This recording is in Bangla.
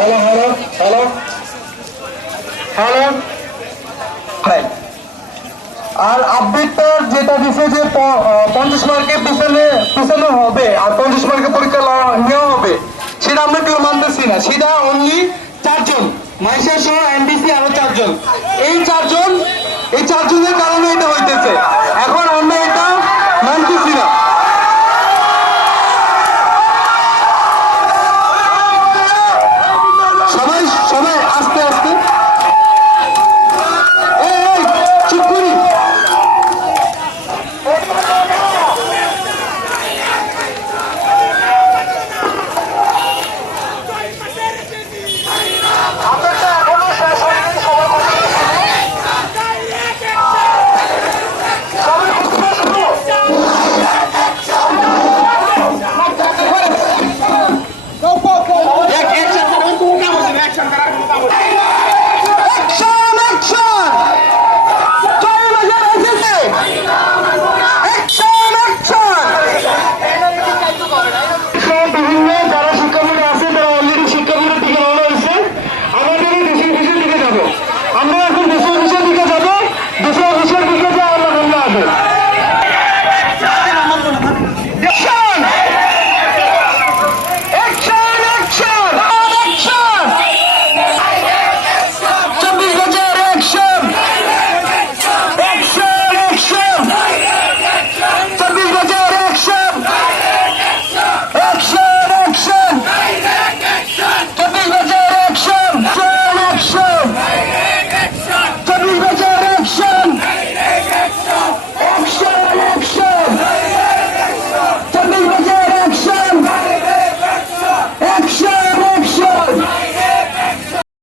হ্যালো হ্যালো হ্যালো হ্যালো নাই। আর আপডেটটা যেটা দিছে যে পঞ্চাশ মার্কে পিছনে পিছনে হবে। আর পঞ্চাশ মার্কে পরীক্ষা নেওয়া হবে। সেটা আমরা কেউ মানতেছি না। সেটা অনলি চারজন। মাইশা সহ এনডিসি আরও চারজন। এই চারজন, এই চারজনের কারণে এটা হইতেছে। এখন আমরা